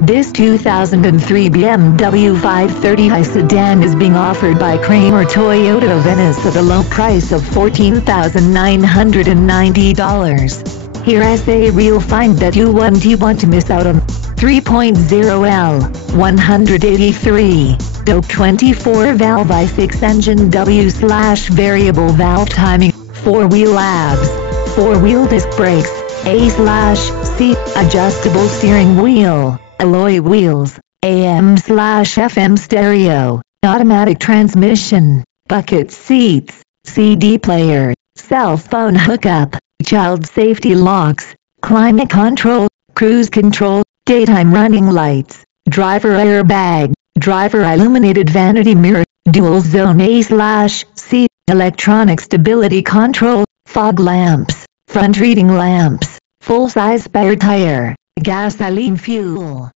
This 2003 BMW 530i sedan is being offered by Kramer Toyota of Venice at a low price of $14,990. Here is a real find that you won't want to miss out on. 3.0L, 183, dope 24 valve i6 engine W/variable valve timing, 4-wheel ABS, 4-wheel disc brakes, A/C, adjustable steering wheel, alloy wheels, AM/FM stereo, automatic transmission, bucket seats, CD player, cell phone hookup, child safety locks, climate control, cruise control, daytime running lights, driver airbag, driver illuminated vanity mirror, dual zone A/C, electronic stability control, fog lamps, front reading lamps, full-size spare tire, gasoline fuel.